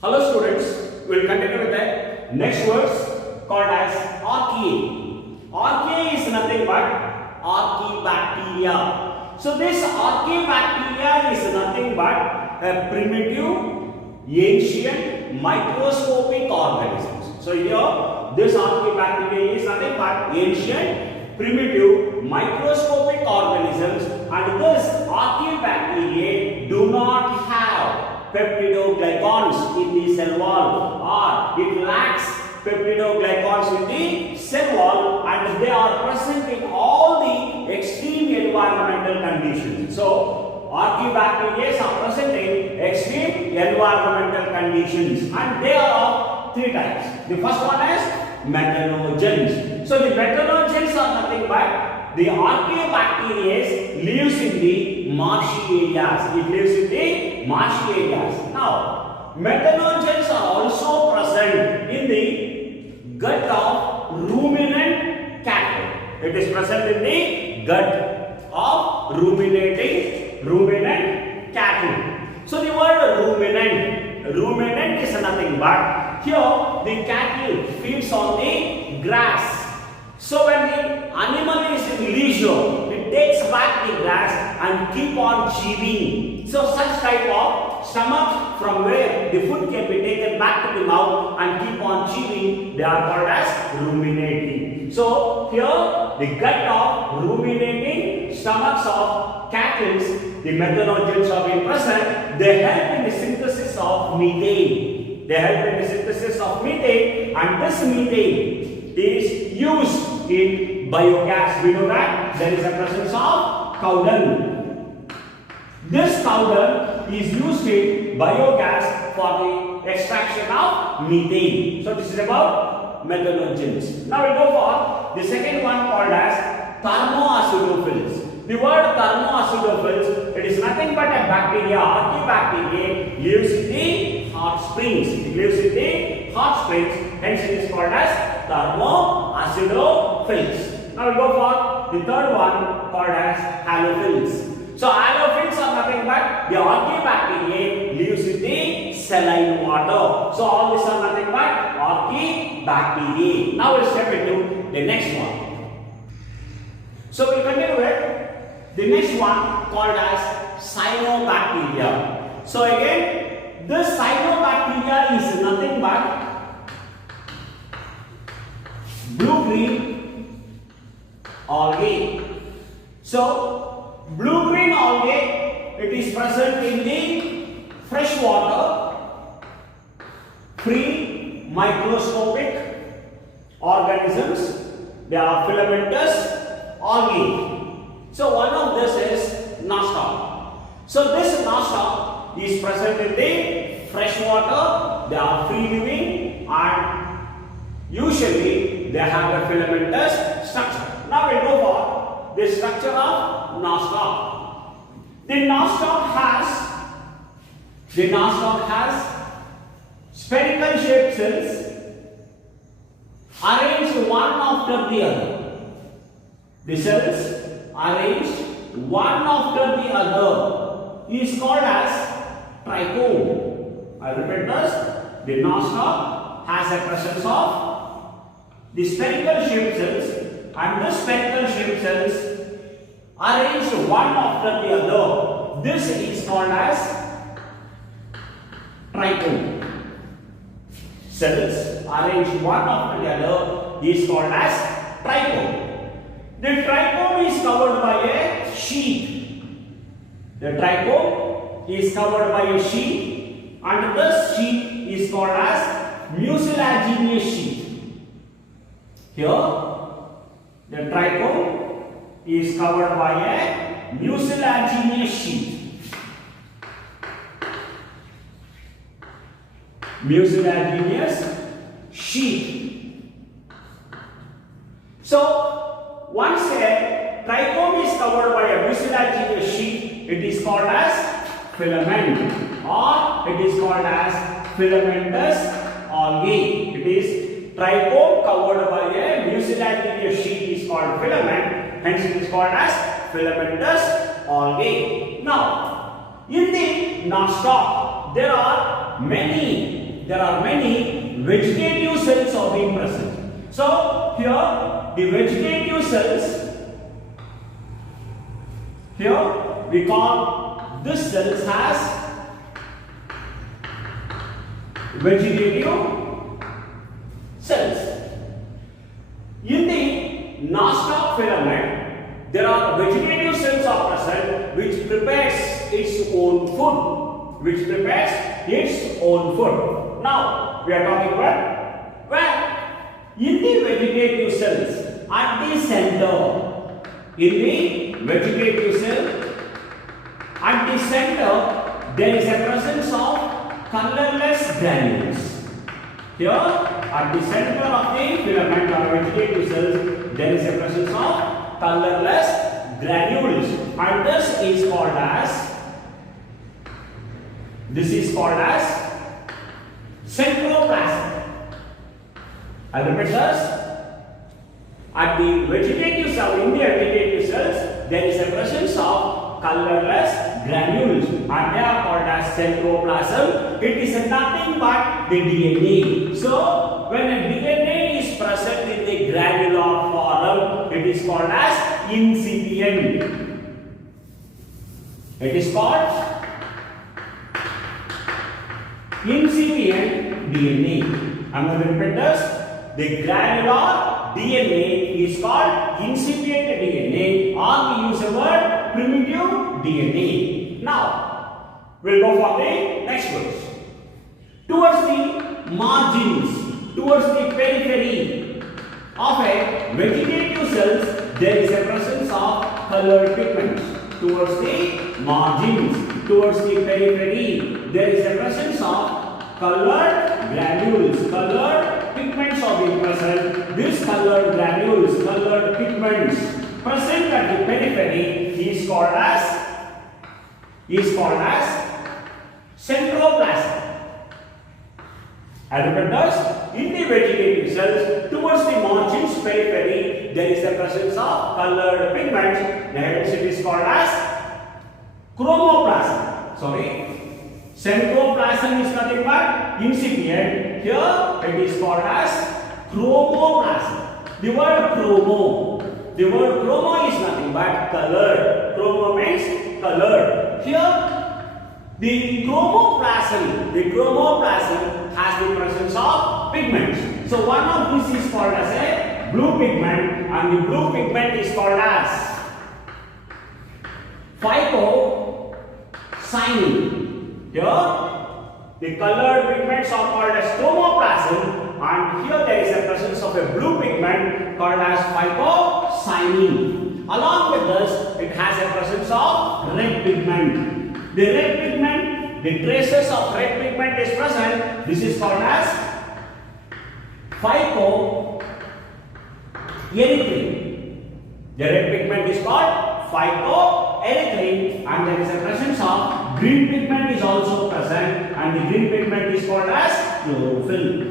Hello students, we will continue with the next words called as archaea. Archaea is nothing but archaebacteria. So this archaebacteria is nothing but a primitive, ancient, microscopic organisms. So here this archaebacteria is nothing but ancient, primitive, microscopic organisms, and this archaebacteria do not have peptidoglycans in the cell wall, or it lacks peptidoglycans in the cell wall, and they are present in all the extreme environmental conditions. So archaebacteria are present in extreme environmental conditions, and they are of three types. The first one is methanogens. So the methanogens are nothing but the archaebacteria lives in the marshy areas. It lives in the marshy areas. Now, methanogens are also present in the gut of ruminant cattle. It is present in the gut of ruminant cattle. So the word ruminant is nothing but here the cattle feeds on the grass. So when the animal is in leisure, it takes back the grass and keep on chewing. So such type of stomach from where the food can be taken back to the mouth and keep on chewing, they are called as ruminating. So here the gut of ruminating stomachs of cattle, the methanogens are being present. They help in the synthesis of methane. And this methane is used in biogas. We know that there is a presence of cow dung. This cow dung is used in biogas for the extraction of methane. So this is about methanogens. Now we go for the second one called as thermoacidophils. The word thermoacidophils, it is nothing but a bacteria, archaebacteria, lives in the hot springs. It lives in the hot springs, hence it is called as thermoacidophils. Now we go for the third one called as halophils. So halophils are nothing but the archaebacteria lives in the saline water. So all these are nothing but archaebacteria. Now we'll step into the next one. So we'll continue with the next one called as Cyanobacteria. So again, this Cyanobacteria is nothing but blue-green algae. So blue-green algae, it is present in the freshwater, free microscopic organisms. They are filamentous algae. So one of this is nostoc. So this nostoc is present in the freshwater. They are free living and usually they have a filamentous structure. Now we go for the structure of nostoc. The nostoc has spherical shaped cells arranged one after the other. The cells arranged one after the other is called as trichome. I repeat this. The nostoc has a presence of the spherical shaped cells, and the spherical shaped cells arranged one after the other. This is called as trichome. Cells arranged one after the other is called as trichome. The trichome is covered by a sheath. The trichome is covered by a sheath, and this sheath is called as mucilaginous sheath. Here, the trichome is covered by a mucilaginous sheath. Mucilaginous sheath. So once a trichome is covered by a mucilaginous sheath, it is called as filament, or it is called as filamentous algae. It is trichome covered by a mucilaginous sheath is called filament, hence it is called as filamentous algae. Now, in the nostoc, there are many there are many vegetative cells are being present. So here the vegetative cells, here we call this cells as vegetative cells. In the nostoc filament, there are vegetative cells are present which prepares its own food. Now we are talking about, well, in the vegetative cells at the center, at the center there is a presence of colorless granules. Here at the center of the filament or vegetative cells there is a presence of colorless granules, and this is called as centroplasm. I repeat this. At the vegetative cell, in the vegetative cells, there is a presence of colorless granules, and they are called as centroplasm. It is nothing but the DNA. So, when a DNA is present in the granular form, it is called as incipient. It is called incipient DNA. I am going to repeat this. The granular DNA is called incipient DNA, or we use the word primitive DNA. Now, we'll go for the next verse. Towards the margins, towards the periphery of a vegetative cells, there is a presence of colored pigments. Towards the margins, towards the periphery, there is a presence of colored granules, colored pigments are being present. These colored granules, colored pigments present at the periphery is called as centroplasm. I repeat this. In the vegetative cells, towards the margins, periphery, there is a presence of colored pigments. Hence, it is called as chromoplasm. Centroplasm is nothing but incipient. Here it is called as chromoplasm. The word chromo is nothing but colored. Chromo means colored. Here the chromoplasm has the presence of pigments. So one of these is called as a blue pigment, and the blue pigment is called as cyanobacteria. Here, the colored pigments are called as chromoplasm, and here there is a presence of a blue pigment called as cyanobacteria. Along with this, it has a presence of red pigment. The red pigment, the traces of red pigment is present. This is called as phycoerythrin. The red pigment is called phycoerythrin, and there is a presence of green pigment is also present, and the green pigment is called as chlorophyll.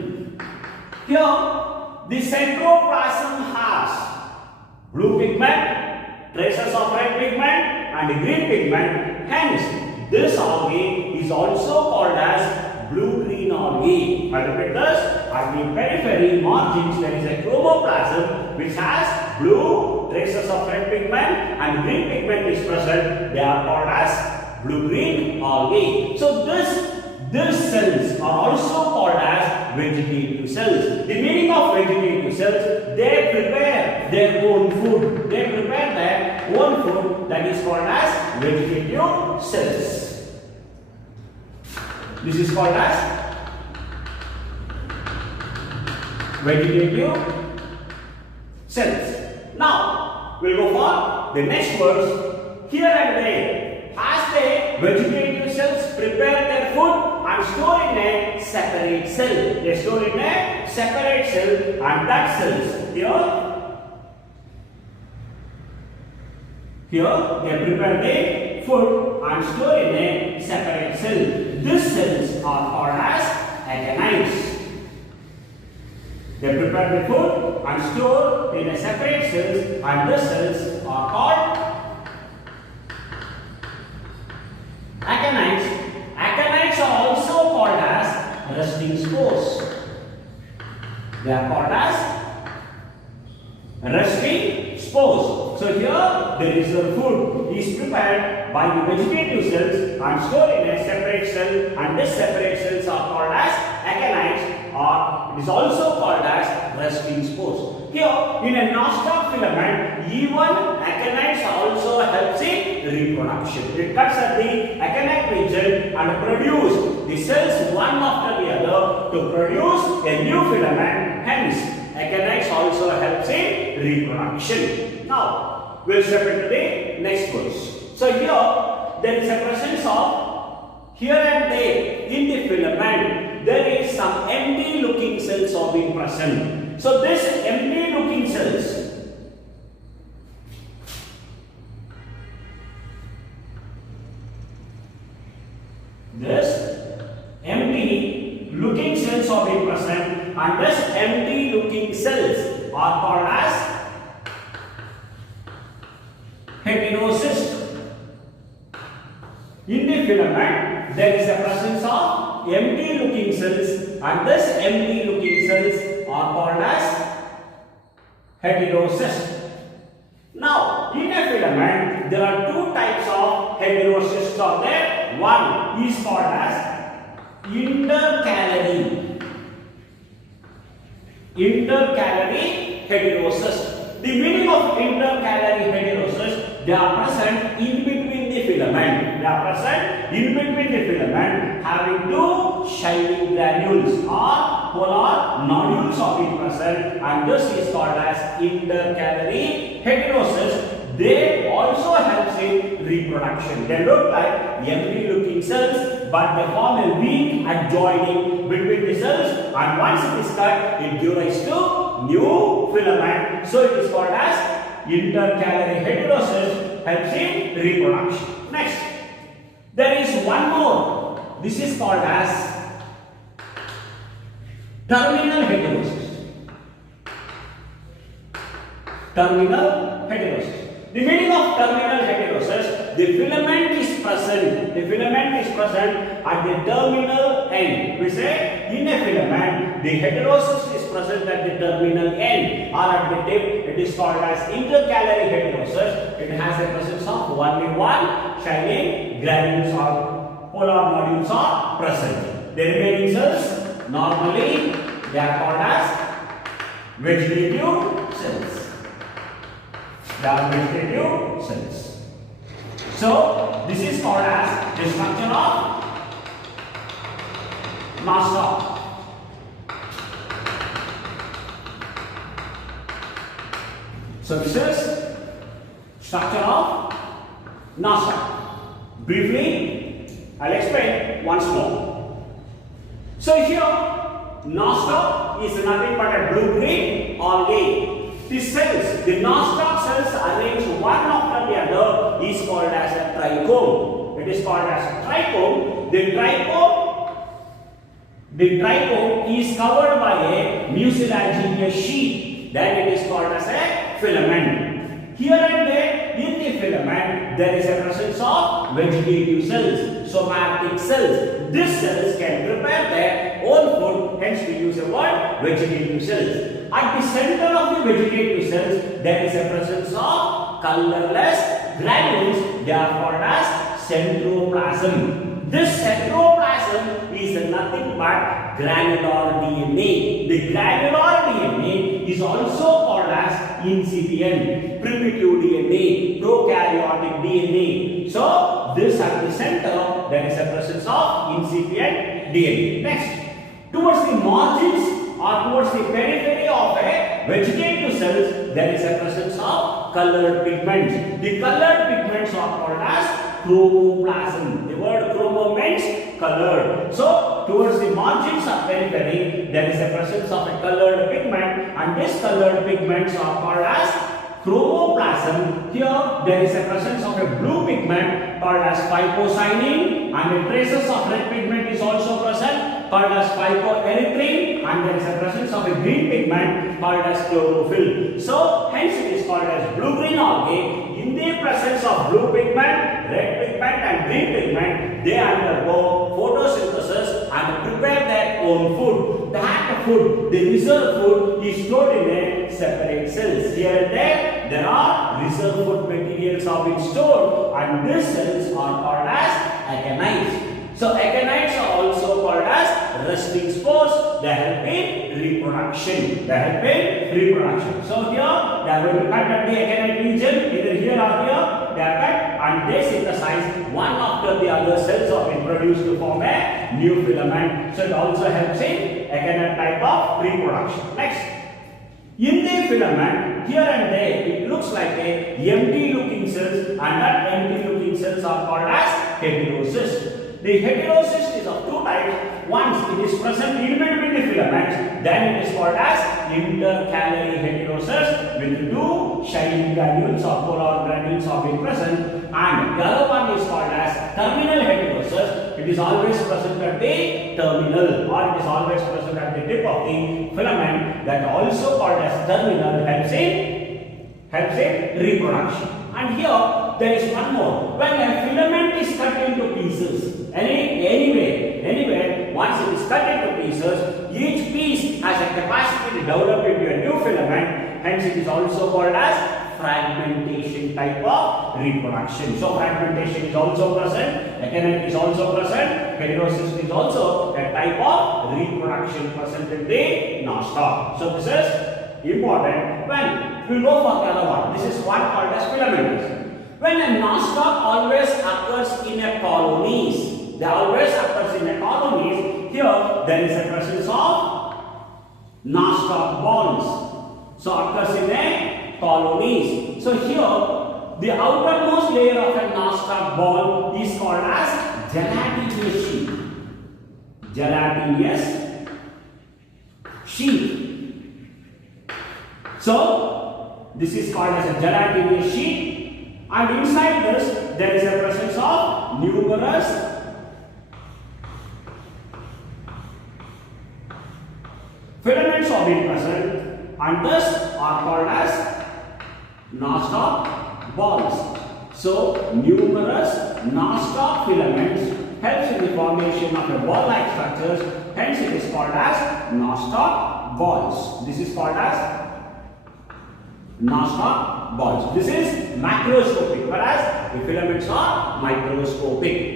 Here, the centroplasm has blue pigment, traces of red pigment, and the green pigment. Hence, this algae is also called as blue-green algae. I repeat this. At the periphery margins, there is a chromoplasm which has blue, traces of red pigment, and green pigment is present. They are called as blue-green algae. So these cells are also called as vegetative cells. The meaning of vegetative cells, they prepare their own food. They prepare their own food, that is called as vegetative cells. This is called as vegetative cells. Now, we will go for the next verse. Here and there, as the vegetative cells prepare their food and store in a separate cell. They store in a separate cell, and that cells here they prepare the food and store in a separate cell. These cells are called as agonites. They prepare the food and store in a separate cells, and these cells are called agonites. Agonites are also called as resting spores. They are called as resting spores. So here there is a food is prepared by the vegetative cells and stored in a separate cell, and this separate cells are called as acanites, or it is also called as resting spores. Here in a non-stop filament, even acanites also helps in reproduction. It cuts at the acanite region and produce the cells one after the other to produce a new filament. Hence, acanites also helps in reproduction. Now, we'll step into the next verse. So here, there is a presence of here and there in the filament. There is some empty looking cells are being present. So this empty looking cells, are being present, and this empty looking cells are called as heterocyst. In the filament, there is a presence of empty looking cells, and this empty looking cells are called as heterocyst. Now, in a filament, there are two types of heterocysts are there. One is called as intercalary heterocyst. The meaning of intercalary heterocyst, they are present in between the filament. They are present in between the filament, having two shining granules or polar nodules are being present, and this is called as intercalary heterocyst. They also helps in reproduction. They look like empty looking cells, but they form a weak adjoining between the cells, and once it is cut, it gives rise to new filament. So it is called as intercalary heterocyst, helps in reproduction. Next, there is one more. This is called as terminal heterocyst. Terminal heterocyst. The meaning of terminal heterocyst, the filament is present. The filament is present at the terminal end. We say in a filament, the heterocyst is present at the terminal end or at the tip. It is called as intercalary heterocyst. It has a presence of only one shining granules or polar nodules are present. The remaining cells, normally they are called as vegetative cells. They are vegetative cells. So, this is called as the structure of nostoc. So, this is structure of nostoc. Briefly, I'll explain once more. So, here nostoc is nothing but a blue-green algae. The cells, the nostoc cells arranged one after the other is called as a trichome. It is called as a trichome. The trichome is covered by a mucilaginous sheath. Then it is called as a filament. Here and there in the filament, there is a presence of vegetative cells, somatic cells. These cells can prepare their own food, hence we use the word vegetative cells. At the center of the vegetative cells, there is a presence of colorless granules. They are called as centroplasm. This centroplasm is nothing but granular DNA. The granular DNA is also called as incipient, primitive DNA, prokaryotic DNA. So, this at the center, there is a presence of incipient DNA. Next, towards the margins or towards the periphery of a vegetative cells, there is a presence of colored pigments. The colored pigments are called as chromoplasts. The word chromo means colored. So, towards the margins of periphery, there is a presence of a colored pigment, and these colored pigments are called as chromoplasts. Here, there is a presence of a blue pigment called as phycocyanin, and the traces of red pigment is also present called as phycoerythrin, and there is a presence of a green pigment called as chlorophyll. So, hence it is called as blue-green algae. In the presence of blue pigment, red pigment and green pigment, they undergo photosynthesis and prepare their own food. That food, the reserve food is stored in a separate cells. Here and there are reserve food materials have been stored, and these cells are called as acanites. So acanites are also called as resting spores. They help in reproduction. So here they are going to cut at the acanite region, either here or here. They are cut and they synthesize one after the other. Cells are being produced to form a new filament. So it also helps in acanite type of reproduction. Next, in the filament, here and there, it looks like a empty looking cells, and that empty looking cells are called as heterosis. The heterosis is of two types. Once it is present in between the filaments, then it is called as intercalated heterosis, with two shining granules or polar granules are being present, and the other one is called as terminal heterosis. It is always present at the terminal, or it is always present at the tip of the filament, that also called as terminal, helps in reproduction. And here there is one more. When a filament is cut into pieces, anywhere, once it is cut into pieces, each piece has a capacity to develop into a new filament. Hence, it is also called as fragmentation type of reproduction. So, fragmentation is also present, acanite is also present, heterosis is also a type of reproduction present in the nostoc. So, this is important. When we go for the other one, this is one called as filamentousness. When a nostoc always occurs in a colonies, they always occurs in a colonies. Here there is a presence of nostoc balls. So occurs in a colonies. So here the outermost layer of a nostoc ball is called as gelatinous sheath. Gelatinous sheath. So this is called as a gelatinous sheath. And inside this, there is a presence of numerous filaments are being present, and thus are called as nostoc balls. So, numerous nostoc filaments helps in the formation of a ball-like structures. Hence, it is called as nostoc balls. This is called as nostoc balls. This is macroscopic, whereas the filaments are microscopic.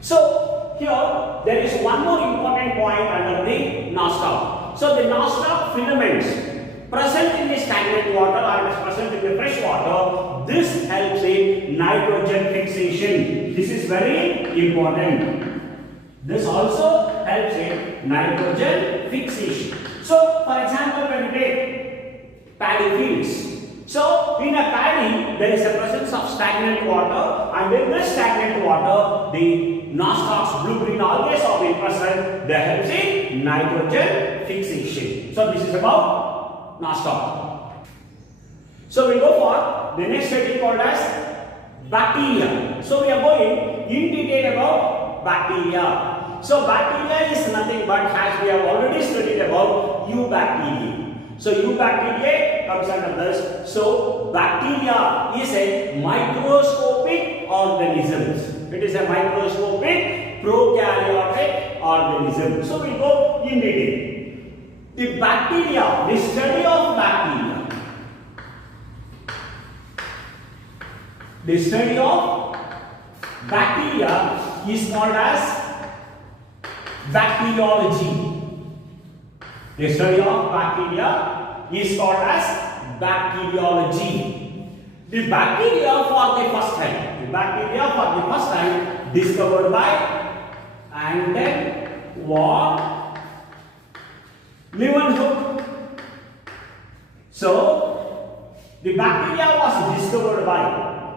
So here there is one more important point under the nostoc. So the nostoc filaments present in the stagnant water or is present in the fresh water, this helps in nitrogen fixation. This is very important. This also helps in nitrogen fixation. So for example, when we take paddy fields. So in a paddy there is a presence of stagnant water, and in this stagnant water the nostocs, blue-green algae are being present. They help in nitrogen fixation. So this is about nostoc. So we go for the next study called as bacteria. So we are going in detail about bacteria. So bacteria is nothing but, as we have already studied about eubacteria. So eubacteria comes under this. So bacteria is a microscopic organism. It is a microscopic prokaryotic organism. So we go in detail. The bacteria, the study of bacteria. The study of bacteria is called as bacteriology. The study of bacteria is called as bacteriology. The bacteria for the first time, discovered by Anton von Leeuwenhoek. So the bacteria was discovered by,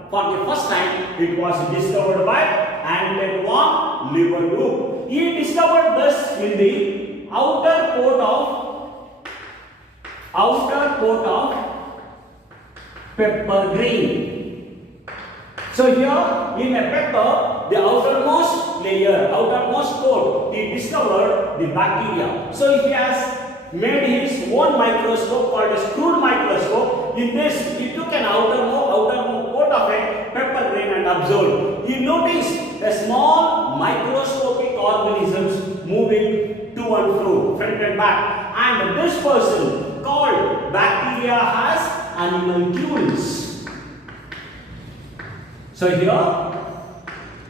for the first time it was discovered by Anton von Leeuwenhoek. He discovered this in the outer coat of pepper grain. So here in a pepper, the outermost layer, outermost coat, he discovered the bacteria. So he has made his own microscope called a crude microscope. In this, he took an outermost coat of a pepper grain and observed. He noticed a small microscopic organisms moving to and fro, front and back. And this person called bacteria has animalcules. So here,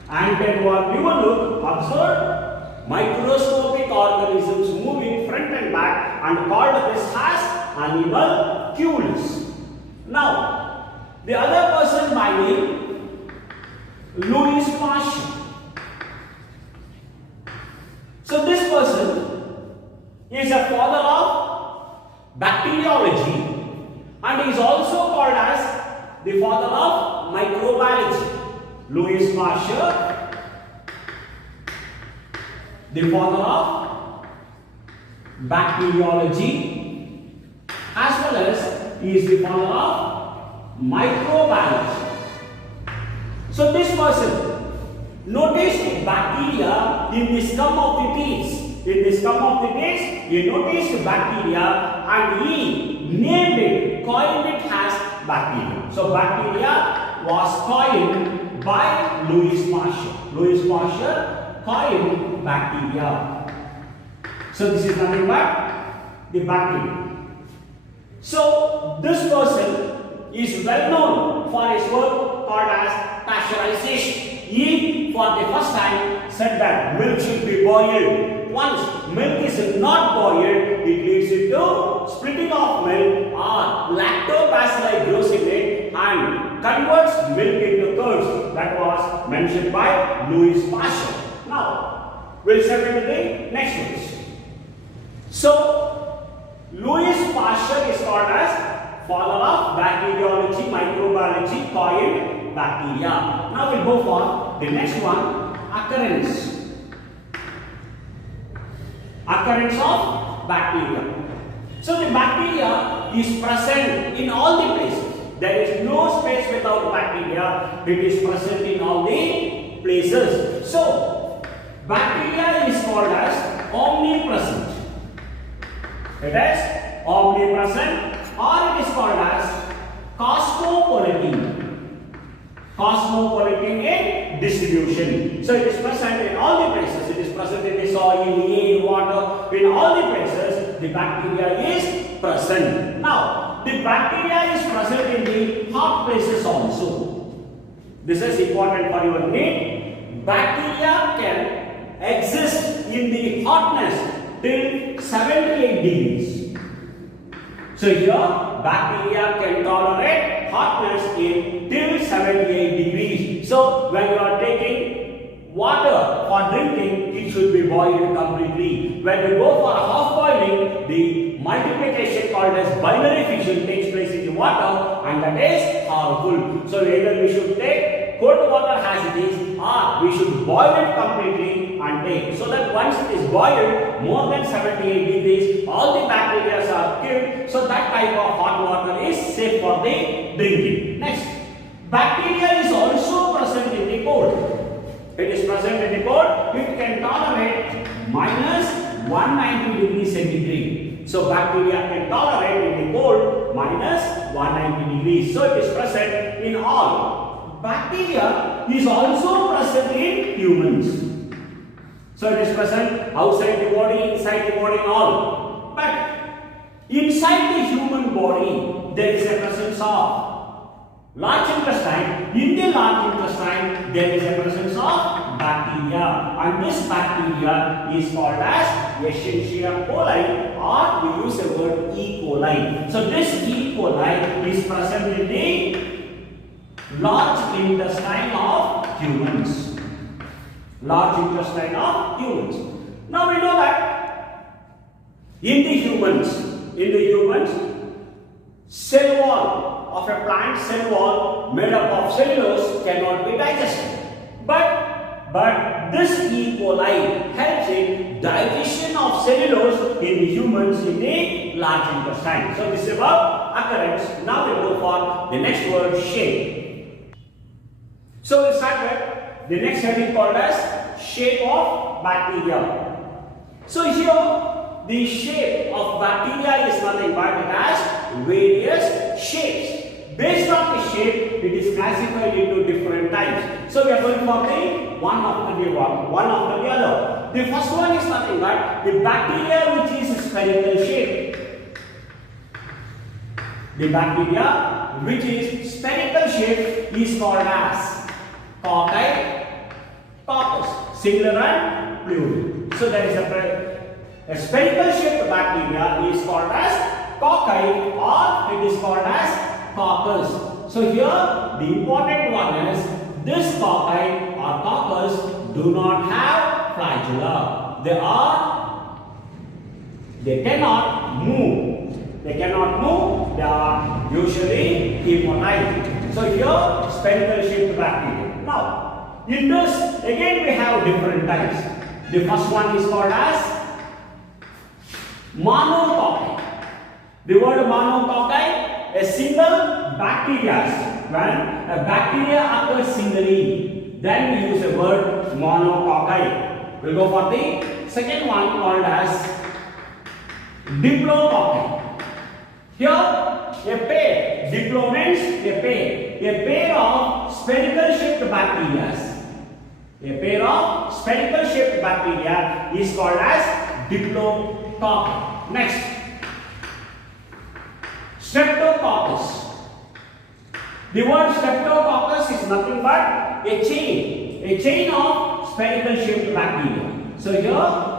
and then what we will look, observe microscopic organisms moving front and back, and called this as animalcules. Now, the other person by name Louis Pasteur. So this person is a father of bacteriology and is also called as the father of microbiology. Louis Pasteur, the father of bacteriology, as well as he is the father of microbiology. So this person noticed bacteria in the scum of the teeth. In the scum of the teeth, he noticed bacteria and he named it, coined it as bacteria. So bacteria was coined by Louis Pasteur. Louis Pasteur coined bacteria. So this is nothing but the bacteria. So this person is well known for his work called as pasteurization. He for the first time said that milk should be boiled. Once milk is not boiled, it leads into splitting of milk or lactobacilli grows in it and converts milk into curds. That was mentioned by Louis Pasteur. Now, we'll step into the next one. So, Louis Pasteur is called as father of bacteriology, microbiology, coined bacteria. Now we'll go for the next one, occurrence. Occurrence of bacteria. So the bacteria is present in all the places. There is no space without bacteria. It is present in all the places. So bacteria is called as omnipresent. It is omnipresent, or it is called as cosmopolitan. Cosmopolitan in distribution. So it is present in all the places. It is present in the soil, in the air, water, in all the places the bacteria is present. Now, the bacteria is present in the hot places also. This is important for your need. Bacteria can exist in the hotness till 78 degrees. So here, bacteria can tolerate hotness in till 78 degrees. So when you are taking water for drinking, it should be boiled completely. When you go for half boiling, the multiplication called as binary fission takes place in the water, and that is harmful. So either we should take cold water as it is, or we should boil it completely and take. So that once it is boiled more than 78 degrees, all the bacteria are killed. So that type of hot water is safe for the drinking. Next, bacteria is also present in the cold. It is present in the cold. It can tolerate minus 190 degrees centigrade. So bacteria can tolerate in the cold minus 190 degrees. So it is present in all. Bacteria is also present in humans. So it is present outside the body, inside the body, and all. But inside the human body, there is a presence of large intestine. In the large intestine, there is a presence of bacteria, and this bacteria is called as Escherichia coli, or we use the word E. coli. So this E. coli is present in the large intestine of humans. Large intestine of humans. Now we know that in the humans, cell wall of a plant, cell wall made up of cellulose cannot be digested. But this E. coli helps in digestion of cellulose in the humans in the large intestine. So this is about occurrence. Now we'll go for the next word, shape. So we'll start with the next heading called as shape of bacteria. So here the shape of bacteria is nothing but it has various shapes. Based on the shape, it is classified into different types. So we are going for the one after the other. The first one is nothing but the bacteria which is spherical shape. The bacteria which is spherical shape is called as cocci, coccus, singular and plural. So there is a spherical shaped bacteria is called as cocci, or it is called as coccus. So here the important one is this cocci or coccus do not have flagella. They cannot move. They cannot move. They are usually immobile. So here spherical shaped bacteria. Now in this again we have different types. The first one is called as monococci. The word monococci, a single bacteria. When a bacteria occurs singly, then we use the word monococci. We'll go for the second one called as diplococci. Here a pair, diplo means a pair of spherical shaped bacteria. A pair of spherical shaped bacteria is called as diplococci. Next, streptococcus. The word streptococcus is nothing but a chain of spherical shaped bacteria. So here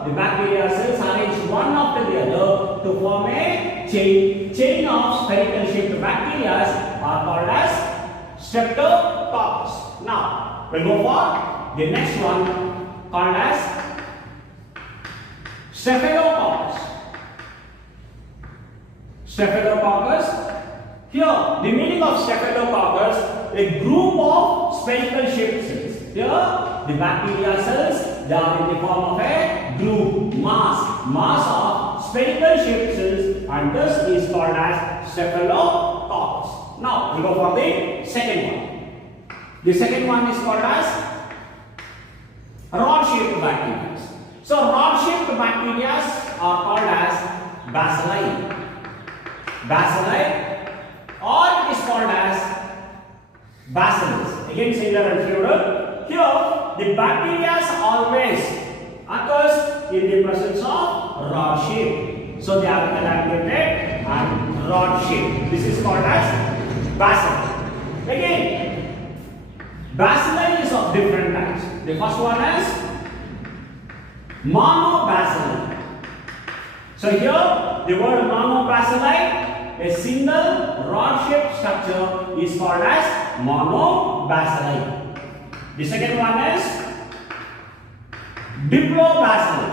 the bacteria cells arrange one after the other to form a chain of spherical shaped bacteria are called as streptococcus. Now we'll go for the next one called as staphylococcus. Staphylococcus. Here, the meaning of staphylococcus, a group of spherical shaped cells. Here, the bacteria cells, they are in the form of a group, mass of spherical shaped cells, and this is called as staphylococcus. Now, we go for the second one. The second one is called as rod-shaped bacteria. So, rod-shaped bacteria are called as bacilli. Or it is called as bacillus. Again singular and plural. Here the bacteria always occurs in the presence of rod shape. So they are elongated and rod shape. This is called as bacilli. Again, bacilli is of different types. The first one is monobacilli. So here the word monobacilli, a single rod-shaped structure is called as monobacilli. The second one is diplobacilli.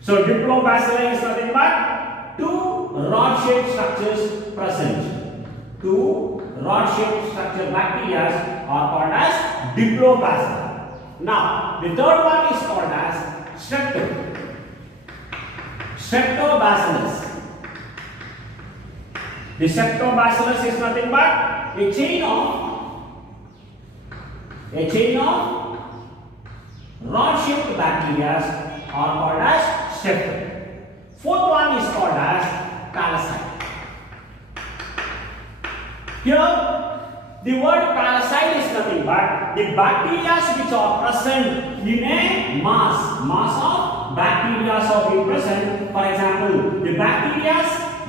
So diplobacilli is nothing but two rod-shaped structures present. Two rod-shaped structure bacteria are called as diplobacilli. Now the third one is called as streptobacillus. The streptobacillus is nothing but a chain of rod-shaped bacteria are called as strepto. Fourth one is called as parasite. Here, the word parasite is nothing but the bacteria which are present in a mass of bacteria are being present. For example, the bacteria,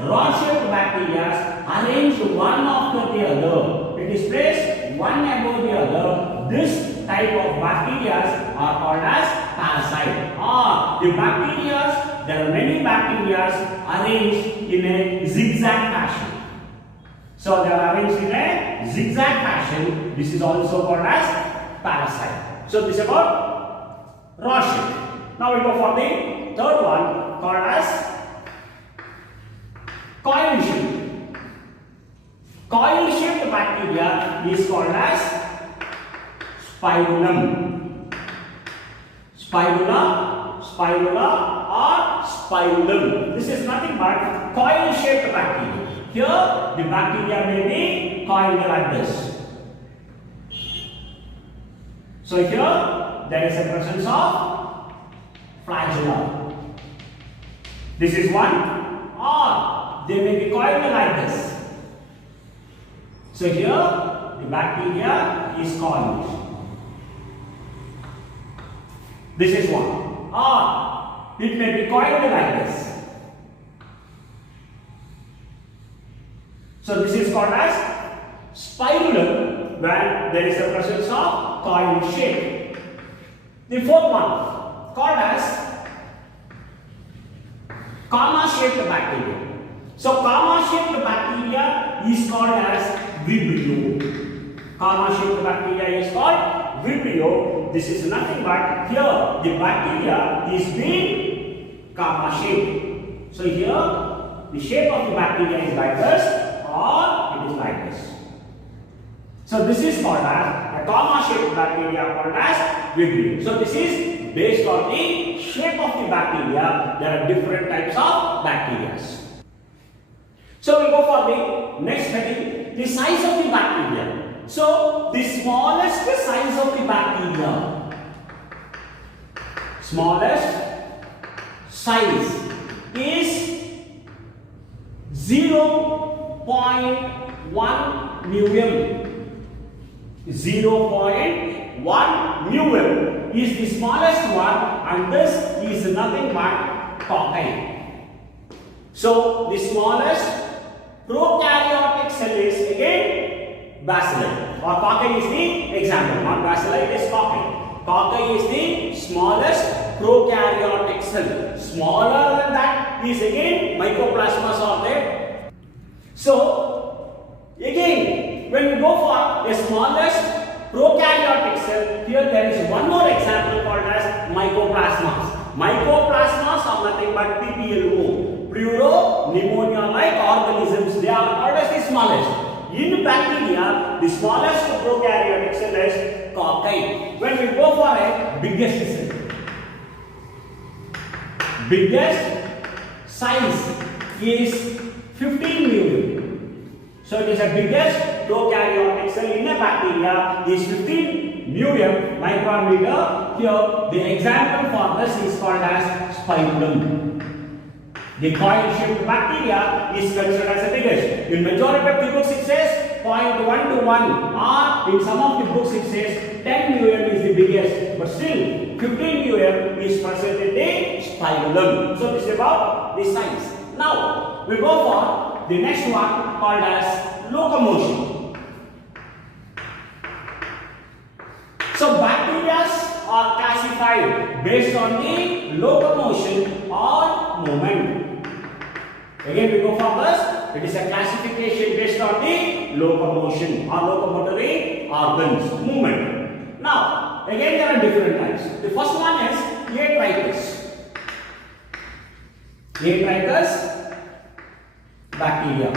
rod-shaped bacteria arranged one after the other. It is placed one above the other. This type of bacteria are called as parasite. Or the bacteria, there are many bacteria arranged in a zigzag fashion. So they are arranged in a zigzag fashion. This is also called as parasite. So this is about rod-shaped. Now we go for the third one called as coil-shaped. Coil-shaped bacteria is called as spirulum. Spirula or spirulum. This is nothing but coil-shaped bacteria. Here the bacteria may be coiled like this. So here there is a presence of flagella. This is one, or they may be coiled like this. So here the bacteria is coiled. This is one. Or it may be coiled like this. So this is called as spirulum, where there is a presence of coil shape. The fourth one called as comma-shaped bacteria. So comma-shaped bacteria is called as Vibrio. Comma-shaped bacteria is called Vibrio. This is nothing but here the bacteria is being comma-shaped. So here the shape of the bacteria is like this or it is like this. So this is called as a comma-shaped bacteria called as Vibrio. So this is based on the shape of the bacteria. There are different types of bacteria. So we go for the next heading, the size of the bacteria. So the smallest size of the bacteria, smallest size is 0.1 μm. 0.1 μm is the smallest one, and this is nothing but cocci. So the smallest prokaryotic cell is again bacilli, or cocci is the example, not bacilli, it is cocci. Cocci is the smallest prokaryotic cell. Smaller than that is again mycoplasmas are there. So again, when we go for the smallest prokaryotic cell, here there is one more example called as mycoplasmas. Mycoplasmas are nothing but PPLO, pluro pneumonia like organisms. They are called as the smallest. In bacteria, the smallest prokaryotic cell is cocci. When we go for a biggest cell, biggest size is 15 μm. So it is the biggest prokaryotic cell in a bacteria is 15 μm micrometer. Here the example for this is called as spirulum. The coil-shaped bacteria is considered as the biggest. In majority of the books it says 0.1 to 1, or in some of the books it says 10 μm is the biggest, but still 15 μm is present in the spirulum. So this is about the size. Now we go for the next one called as locomotion. So bacteria are classified based on the locomotion or movement. Again we go for this. It is a classification based on the locomotion or locomotory organs, movement. Now again there are different types. The first one is Atrichous. Atrichous bacteria.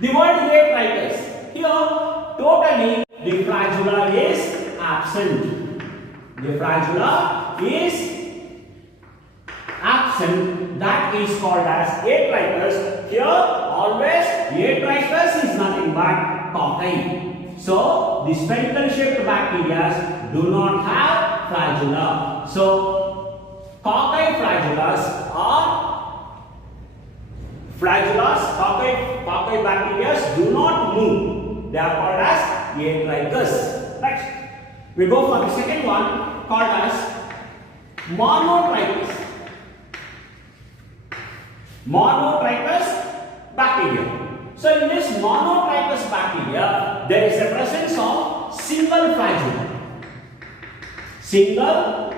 The word Atrichous, here totally the flagella is absent. The flagella is absent. That is called as Atrichous. Here always Atrichous is nothing but cocci. So the spherical shaped bacteria do not have flagella. So cocci flagellas are cocci bacteria do not move. They are called as Atrichous. Next, we go for the second one called as Monotrichous. Monotrichous bacteria. So in this monotrichous bacteria, there is a presence of single flagella. Single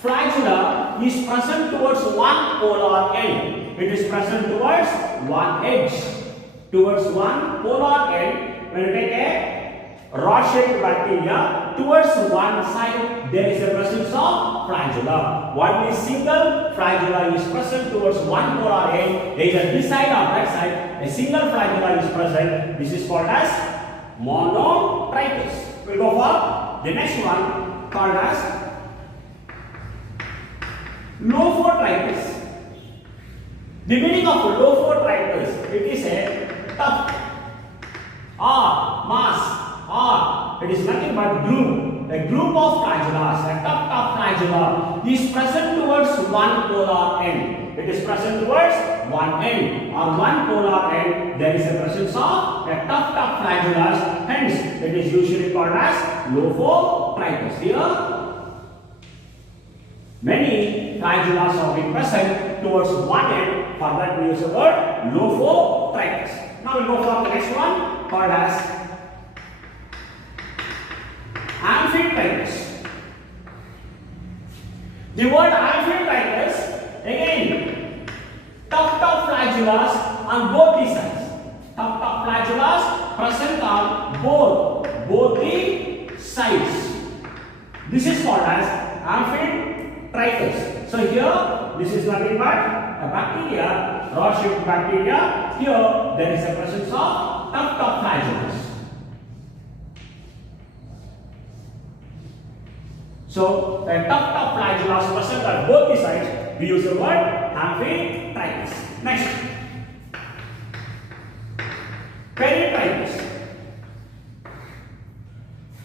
flagella is present towards one polar end. It is present towards one edge. Towards one polar end. When you take a rod-shaped bacteria, towards one side there is a presence of flagella. One is single flagella is present towards one polar end, either this side or that side. A single flagella is present. This is called as monotrichous. We will go for the next one called as Lophotrichous. The meaning of Lophotrichous, it is a tuft or mass, or it is nothing but group. A group of flagellas, a tuft of flagella is present towards one polar end. It is present towards one end. On one polar end, there is a presence of a tuft of flagellas. Hence, it is usually called as Lophotrichous. Here, Many flagellas have been present towards one end. For that we use the word Lophotrichus. Now we go for the next one called as Amphitrichus. The word Amphitrichus, again, tough flagellas on both the sides. Tough flagellas present on both the sides. This is called as Amphitrichus. So here, this is nothing but a bacteria, rod-shaped bacteria. Here, there is a presence of tough flagellas. So, a tough flagellas present at both the sides. We use the word Amphitrichus. Next, Peritrichus.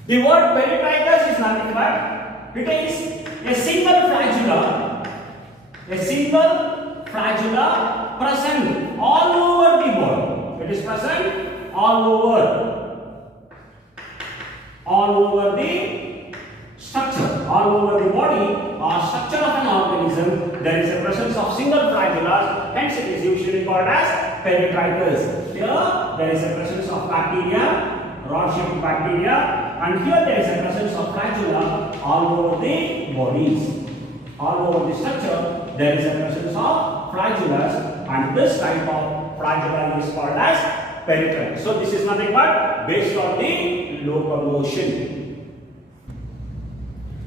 The word Peritrichus is nothing but it is a single flagella present all over the body. It is present all over the structure, all over the body or structure of an organism. There is a presence of single flagellas, hence it is usually called as Peritrichus. Here there is a presence of bacteria, rod-shaped bacteria, and here there is a presence of flagella all over the bodies. All over the structure there is a presence of flagellas, and this type of flagella is called as Peritrichus. So this is nothing but based on the locomotion.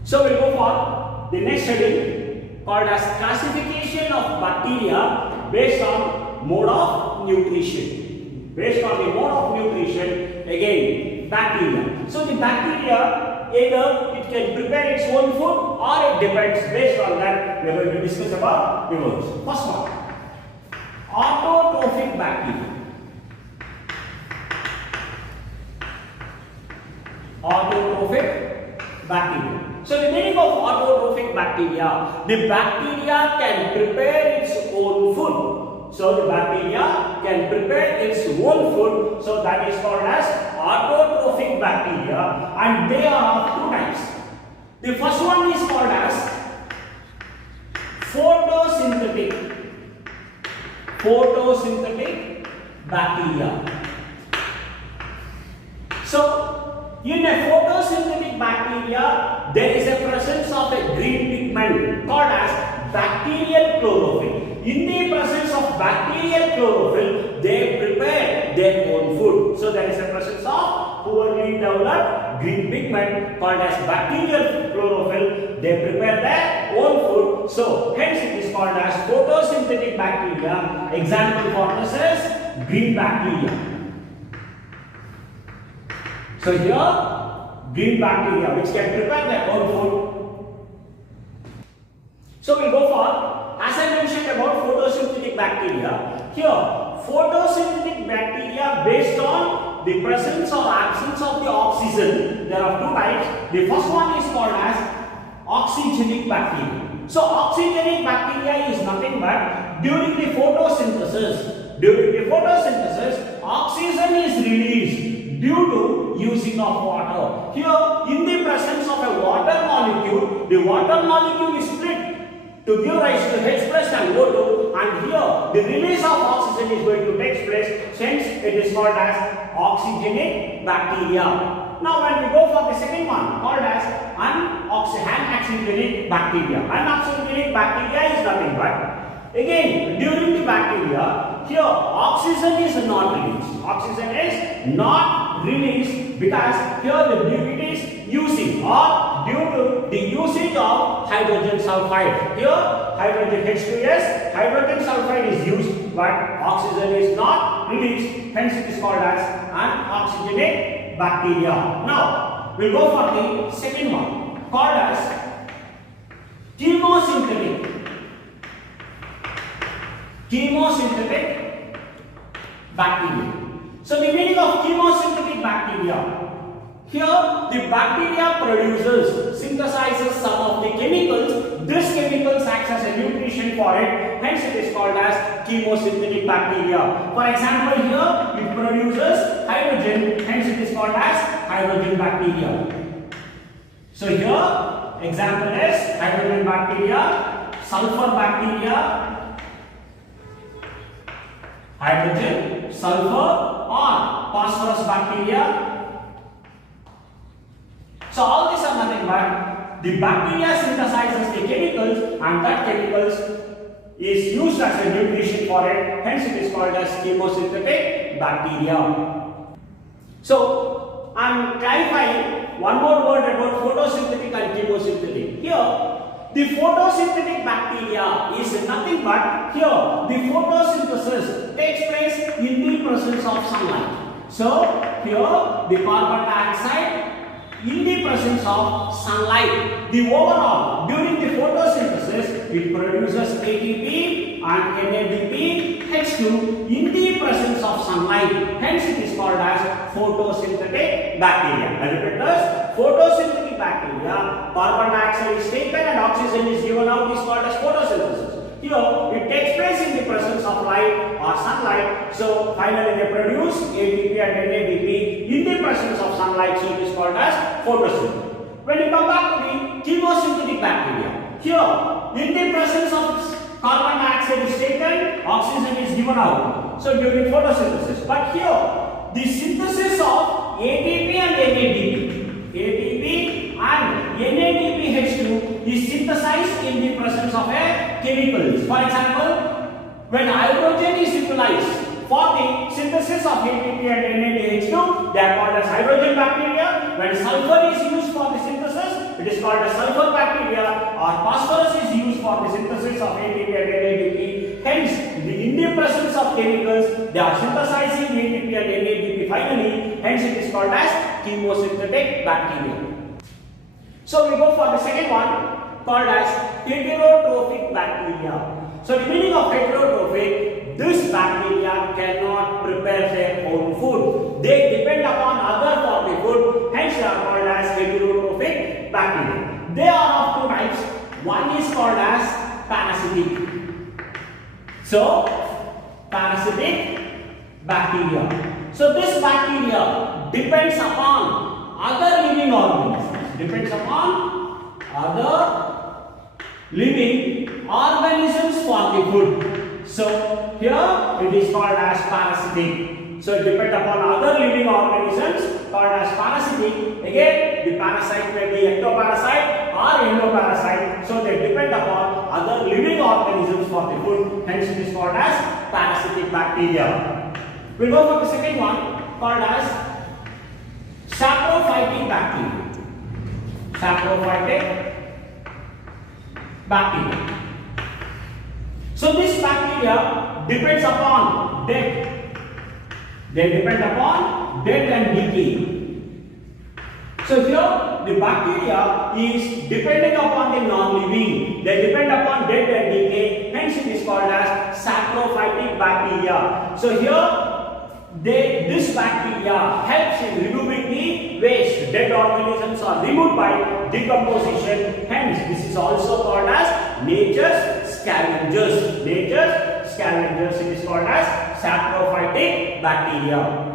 So we go for the next heading called as classification of bacteria based on mode of nutrition. Based on the mode of nutrition, again bacteria. So the bacteria, either it can prepare its own food or it depends. Based on that, we are going to discuss about the words. First one, autotrophic bacteria. Autotrophic bacteria. So the meaning of autotrophic bacteria, the bacteria can prepare its own food. So the bacteria can prepare its own food. So that is called as autotrophic bacteria, and they are of two types. The first one is called as photosynthetic bacteria. So in a photosynthetic bacteria, there is a presence of a green pigment called as bacterial chlorophyll. In the presence of bacterial chlorophyll, they prepare their own food. So there is a presence of poorly developed green pigment called as bacterial chlorophyll. They prepare their own food. So hence it is called as photosynthetic bacteria. Example for this is green bacteria. So here, green bacteria which can prepare their own food. So we go for, as I mentioned about photosynthetic bacteria, here photosynthetic bacteria based on the presence or absence of the oxygen. There are two types. The first one is called as oxygenic bacteria. So oxygenic bacteria is nothing but during the photosynthesis, oxygen is released due to using of water. Here, in the presence of a water molecule, the water molecule is split to give rise to H plus and O2, and here the release of oxygen is going to take place. Hence, it is called as oxygenic bacteria. Now, when we go for the second one, called as anaxigenic bacteria. Anaxigenic bacteria is nothing but, again, during the bacteria, here oxygen is not released. Oxygen is not released because here it is using or due to the usage of hydrogen sulfide. Here hydrogen H2S, hydrogen sulfide is used, but oxygen is not released. Hence it is called as anaxigenic bacteria. Now we'll go for the second one called as chemosynthetic bacteria. So the meaning of chemosynthetic bacteria, here the bacteria synthesizes some of the chemicals. This chemicals acts as a nutrition for it. Hence it is called as chemosynthetic bacteria. For example, here it produces hydrogen. Hence it is called as hydrogen bacteria. So here Example is hydrogen bacteria, sulfur bacteria, hydrogen, sulfur or phosphorus bacteria. So all these are nothing but the bacteria synthesizes the chemicals and that chemicals is used as a nutrition for it, hence it is called as chemosynthetic bacteria. So I am clarifying one more word about photosynthetic and chemosynthetic. Here the photosynthetic bacteria is nothing but here the photosynthesis takes place in the presence of sunlight. So here the carbon dioxide in the presence of sunlight, the overall during the photosynthesis it produces ATP and NADP H2 in the presence of sunlight, hence it is called as photosynthetic bacteria. I repeat this, photosynthetic bacteria, carbon dioxide is taken and oxygen is given out, is called as photosynthesis. Here it takes place in the presence of light or sunlight, so finally they produce ATP and NADP in the presence of sunlight, so it is called as photosynthesis. When you come back to the chemosynthetic bacteria, here in the presence of carbon dioxide is taken, oxygen is given out, so during photosynthesis. But here the synthesis of ATP and NADP and NADPH2 is synthesized in the presence of a chemicals. For example, when hydrogen is utilized for the synthesis of ATP and NADH2, they are called as hydrogen bacteria. When sulfur is used for the synthesis, it is called as sulfur bacteria, or phosphorus is used for the synthesis of ATP and NADP. Hence, in the presence of chemicals, they are synthesizing ATP and NADP finally, hence it is called as chemosynthetic bacteria. So we go for the second one called as heterotrophic bacteria. So the meaning of heterotrophic, this bacteria cannot prepare their own food. They depend upon other for the food, hence they are called as heterotrophic bacteria. They are of two types. One is called as parasitic. So parasitic bacteria. So this bacteria depends upon other living organisms. Depends upon other living organisms for the food. So here it is called as parasitic. So it depends upon other living organisms called as parasitic. Again, the parasite may be ectoparasite or endoparasite. So they depend upon other living organisms for the food. Hence it is called as parasitic bacteria. We'll go for the second one called as saprophytic bacteria. Saprophytic bacteria. So this bacteria depends upon death. They depend upon death and decay. So here the bacteria is depending upon the non-living. They depend upon death and decay. Hence it is called as saprophytic bacteria. So here this bacteria helps in removing the waste. Dead organisms are removed by decomposition. Hence, this is also called as nature's scavengers. Nature's scavengers. It is called as saprophytic bacteria.